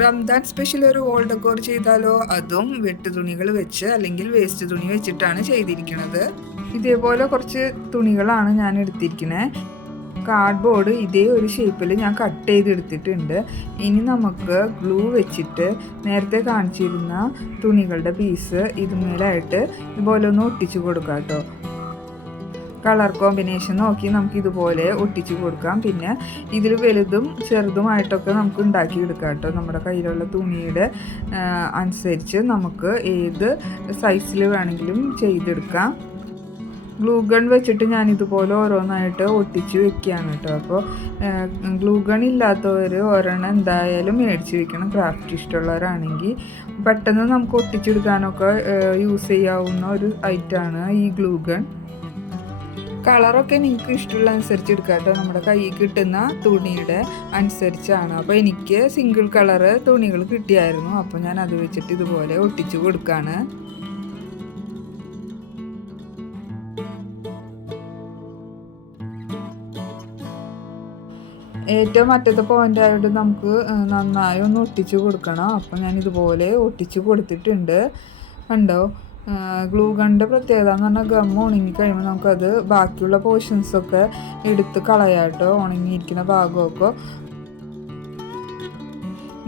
Ramadan special ഒരു wall decor ചെയ്താലോ? അതും വെട്ട് തുണികൾ വെച്ച് അല്ലെങ്കിൽ വേസ്റ്റ് തുണി വെച്ചിട്ടാണ് ചെയ്തിരിക്കുന്നത് ഇതേപോലെ കുറച്ച് തുണികളാണ് ഞാൻ എടുത്തിരിക്കുന്നത് കാർഡ്ബോർഡ് ഇതേ ഒരു ഷേപ്പിൽ ഞാൻ കട്ട് ചെയ്തെടുത്തിട്ടുണ്ട്. ഇനി നമുക്ക് ഗ്ലൂ വെച്ചിട്ട് നേരത്തെ കാണിച്ചിരുന്ന തുണികളുടെ പീസ് ഇതുമേലായിട്ട് ഇതുപോലെ ഒന്ന് ഒട്ടിച്ചു കൊടുക്കാം കേട്ടോ കളർ കോമ്പിനേഷൻ നോക്കി നമുക്ക് ഇതുപോലെ ഒട്ടിച്ചു കൊടുക്കാം. പിന്നെ ഇതിൽ വലുതും ചെറുതുമായിട്ടൊക്കെ നമുക്ക് ഉണ്ടാക്കി എടുക്കാം കേട്ടോ. നമ്മുടെ കയ്യിലുള്ള തുണിയുടെ അനുസരിച്ച് നമുക്ക് ഏത് സൈസിൽ വേണമെങ്കിലും ചെയ്തെടുക്കാം. ഗ്ലൂ ഗൺ വെച്ചിട്ട് ഞാൻ ഇതുപോലെ ഓരോന്നായിട്ട് ഒട്ടിച്ച് വെക്കുകയാണ് കേട്ടോ. അപ്പോൾ ഗ്ലൂ ഗൺ ഇല്ലാത്തവർ ഒരെണ്ണം എന്തായാലും മേടിച്ച് വെക്കണം. ക്രാഫ്റ്റ് ഇഷ്ടമുള്ളവരാണെങ്കിൽ പെട്ടെന്ന് നമുക്ക് ഒട്ടിച്ചെടുക്കാനൊക്കെ യൂസ് ചെയ്യാവുന്ന ഒരു ഐറ്റമാണ് ഈ ഗ്ലൂ ഗൺ കളറൊക്കെ നിങ്ങൾക്ക് ഇഷ്ടമുള്ള അനുസരിച്ച് എടുക്കാം കേട്ടോ. നമ്മുടെ കയ്യിൽ കിട്ടുന്ന തുണിയുടെ അനുസരിച്ചാണ്. അപ്പോൾ എനിക്ക് സിംഗിൾ കളറ് തുണികൾ കിട്ടിയായിരുന്നു. അപ്പോൾ ഞാൻ അത് വെച്ചിട്ട് ഇതുപോലെ ഒട്ടിച്ചു കൊടുക്കുകയാണ് ഏറ്റവും അറ്റത്തെ പോയിന്റ് ആയതുകൊണ്ട് നമുക്ക് നന്നായി ഒന്ന് ഒട്ടിച്ചു കൊടുക്കണം. അപ്പോൾ ഞാൻ ഇതുപോലെ ഒട്ടിച്ചു കൊടുത്തിട്ടുണ്ട്. കണ്ടോ? ഗ്ലൂ ഗണ്ണിന്റെ പ്രത്യേകത എന്ന് പറഞ്ഞാൽ ഗം ഉണങ്ങി കഴിയുമ്പോൾ നമുക്കത് ബാക്കിയുള്ള പോർഷൻസൊക്കെ എടുത്ത് കളയാട്ടോ. ഉണങ്ങിയിരിക്കുന്ന ഭാഗമൊക്കെ.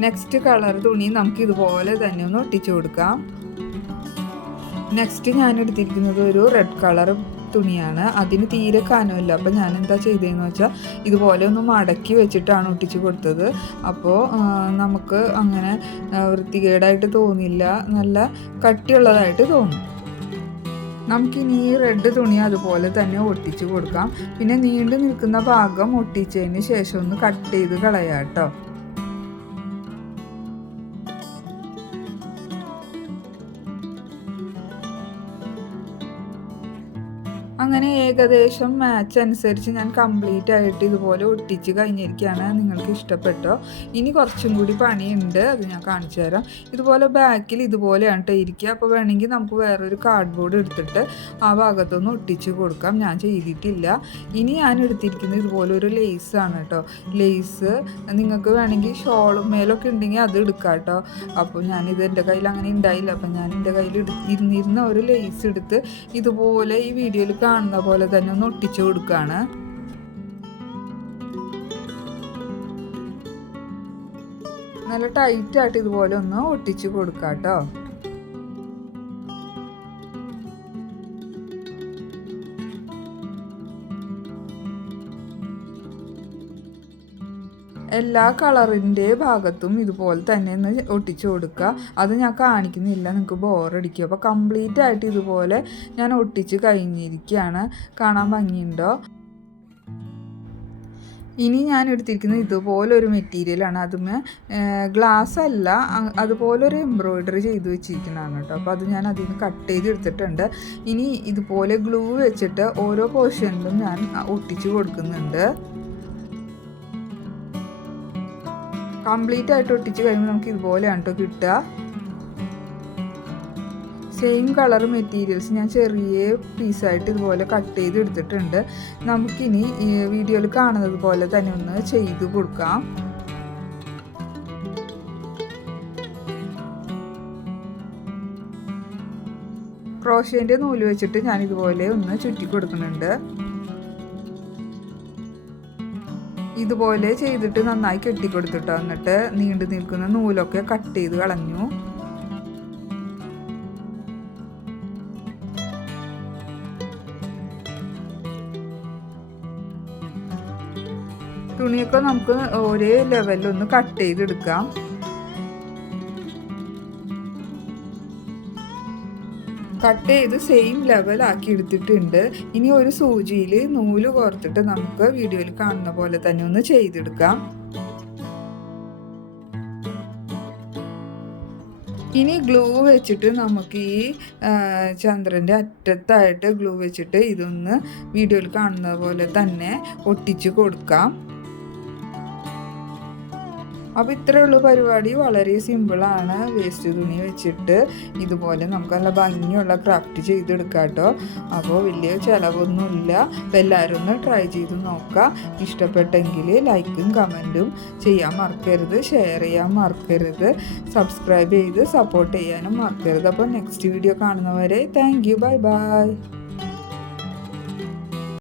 നെക്സ്റ്റ് കളർ തുണി നമുക്ക് ഇതുപോലെ തന്നെ ഒന്ന് ഒട്ടിച്ചു കൊടുക്കാം. നെക്സ്റ്റ് ഞാൻ എടുത്തിരിക്കുന്നത് ഒരു റെഡ് കളർ തുണിയാണ്. അതിന് തീരെ കനമില്ല. അപ്പോൾ ഞാൻ എന്താ ചെയ്തതെന്ന് വെച്ചാൽ ഇതുപോലെ ഒന്ന് മടക്കി വെച്ചിട്ടാണ് ഒട്ടിച്ച് കൊടുത്തത്. അപ്പോൾ നമുക്ക് അങ്ങനെ വൃത്തികേടായിട്ട് തോന്നില്ല. നല്ല കട്ടിയുള്ളതായിട്ട് തോന്നും. നമുക്കിനി ഈ റെഡ് തുണി അതുപോലെ തന്നെ ഒട്ടിച്ച് കൊടുക്കാം. പിന്നെ നീണ്ടു നിൽക്കുന്ന ഭാഗം ഒട്ടിച്ചതിന് ശേഷം ഒന്ന് കട്ട് ചെയ്ത് കളയാം കേട്ടോ അങ്ങനെ ഏകദേശം മാച്ച് അനുസരിച്ച് ഞാൻ കംപ്ലീറ്റ് ആയിട്ട് ഇതുപോലെ ഒട്ടിച്ച് കഴിഞ്ഞിരിക്കുകയാണ്. നിങ്ങൾക്ക് ഇഷ്ടപ്പെട്ടോ? ഇനി കുറച്ചും കൂടി പണിയുണ്ട്. അത് ഞാൻ കാണിച്ചു തരാം. ഇതുപോലെ ബാക്കിൽ ഇതുപോലെയാണ് കേട്ടോ ഇരിക്കുക. അപ്പോൾ വേണമെങ്കിൽ നമുക്ക് വേറൊരു കാർഡ്ബോർഡ് എടുത്തിട്ട് ആ ഭാഗത്തൊന്ന് ഒട്ടിച്ച് കൊടുക്കാം. ഞാൻ ചെയ്തിട്ടില്ല. ഇനി ഞാൻ എടുത്തിരിക്കുന്നത് ഇതുപോലെ ഒരു ലേസാണ് കേട്ടോ ലേസ് നിങ്ങൾക്ക് വേണമെങ്കിൽ ഷോളും മേലൊക്കെ ഉണ്ടെങ്കിൽ അത് എടുക്കാം കേട്ടോ അപ്പോൾ ഞാനിത് എന്റെ കയ്യിൽ അങ്ങനെ ഉണ്ടായില്ല. അപ്പോൾ ഞാൻ എന്റെ കയ്യിൽ ഇരുന്നിരുന്ന ഒരു ലേസ് എടുത്ത് ഇതുപോലെ ഈ വീഡിയോയിൽ കാണുന്ന പോലെ തന്നെ ഒന്ന് ഒട്ടിച്ചു കൊടുക്കുകയാണ് നല്ല ടൈറ്റായിട്ട് ഇതുപോലെ ഒന്ന് ഒട്ടിച്ചു കൊടുക്കാം കേട്ടോ എല്ലാ കളറിന്റെ ഭാഗത്തും ഇതുപോലെ തന്നെ ഒന്ന് ഒട്ടിച്ചു കൊടുക്കുക. അത് ഞാൻ കാണിക്കുന്നില്ല നിങ്ങൾക്ക് ബോറടിക്കും. അപ്പോൾ കംപ്ലീറ്റ് ആയിട്ട് ഇതുപോലെ ഞാൻ ഒട്ടിച്ച് കഴിഞ്ഞിരിക്കുകയാണ്. കാണാൻ ഭംഗിയുണ്ടോ? ഇനി ഞാൻ എടുത്തിരിക്കുന്നത് ഇതുപോലെ ഒരു മെറ്റീരിയലാണ് അതുമേ ഗ്ലാസ് അല്ല അതുപോലൊരു എംബ്രോയിഡറി ചെയ്ത് വെച്ചിരിക്കുന്നതാണ് കേട്ടോ. അപ്പോൾ അത് ഞാൻ അതിൽ നിന്ന് കട്ട് ചെയ്ത് എടുത്തിട്ടുണ്ട്. ഇനി ഇതുപോലെ ഗ്ലൂ വെച്ചിട്ട് ഓരോ പോർഷനിലും ഞാൻ ഒട്ടിച്ച് കൊടുക്കുന്നുണ്ട്. കംപ്ലീറ്റ് ആയിട്ട് ഒട്ടിച്ച് കഴിയുമ്പോൾ നമുക്ക് ഇതുപോലെയാണ് കേട്ടോ കിട്ടുക. സെയിം കളർ മെറ്റീരിയൽസ് ഞാൻ ചെറിയ പീസായിട്ട് ഇതുപോലെ കട്ട് ചെയ്ത് എടുത്തിട്ടുണ്ട്. നമുക്കിനി വീഡിയോയിൽ കാണുന്നത് പോലെ തന്നെ ഒന്ന് ചെയ്ത് കൊടുക്കാം. ക്രോഷേന്റെ നൂൽ വെച്ചിട്ട് ഞാൻ ഇതുപോലെ ഒന്ന് ചുറ്റി കൊടുക്കുന്നുണ്ട്. ഇതുപോലെ ചെയ്തിട്ട് നന്നായി കെട്ടിക്കൊടുത്തിട്ടോ. എന്നിട്ട് നീണ്ടു നിൽക്കുന്ന നൂലൊക്കെ കട്ട് ചെയ്ത് കളഞ്ഞു. തുണിയൊക്കെ നമുക്ക് ഒരേ ലെവലിൽ ഒന്ന് കട്ട് ചെയ്തെടുക്കാം. കട്ട് ചെയ്ത് സെയിം ലെവൽ ആക്കി എടുത്തിട്ടുണ്ട്. ഇനി ഒരു സൂചിയിൽ നൂൽ കോർത്തിട്ട് നമുക്ക് വീഡിയോയിൽ കാണുന്ന പോലെ തന്നെ ഒന്ന് ചെയ്തെടുക്കാം. ഇനി ഗ്ലൂ വെച്ചിട്ട് നമുക്ക് ഈ ചന്ദ്രന്റെ അറ്റത്തായിട്ട് ഗ്ലൂ വെച്ചിട്ട് ഇതൊന്ന് വീഡിയോയിൽ കാണുന്ന പോലെ തന്നെ ഒട്ടിച്ച് കൊടുക്കാം. അപ്പോൾ ഇത്രയേ ഉള്ളൂ പരിപാടി. വളരെ സിമ്പിളാണ് വേസ്റ്റ് തുണി വെച്ചിട്ട് ഇതുപോലെ നമുക്ക് നല്ല ഭംഗിയുള്ള ക്രാഫ്റ്റ് ചെയ്തെടുക്കാം കേട്ടോ അപ്പോൾ വലിയ ചിലവൊന്നുമില്ല. അപ്പോൾ എല്ലാവരും ഒന്ന് ട്രൈ ചെയ്ത് നോക്കാം. ഇഷ്ടപ്പെട്ടെങ്കിൽ ലൈക്കും കമന്റും ചെയ്യാൻ മറക്കരുത്. ഷെയർ ചെയ്യാൻ മറക്കരുത്. സബ്സ്ക്രൈബ് ചെയ്ത് സപ്പോർട്ട് ചെയ്യാനും മറക്കരുത്. അപ്പോൾ നെക്സ്റ്റ് വീഡിയോ കാണുന്നവരെ താങ്ക് യു ബൈ ബൈ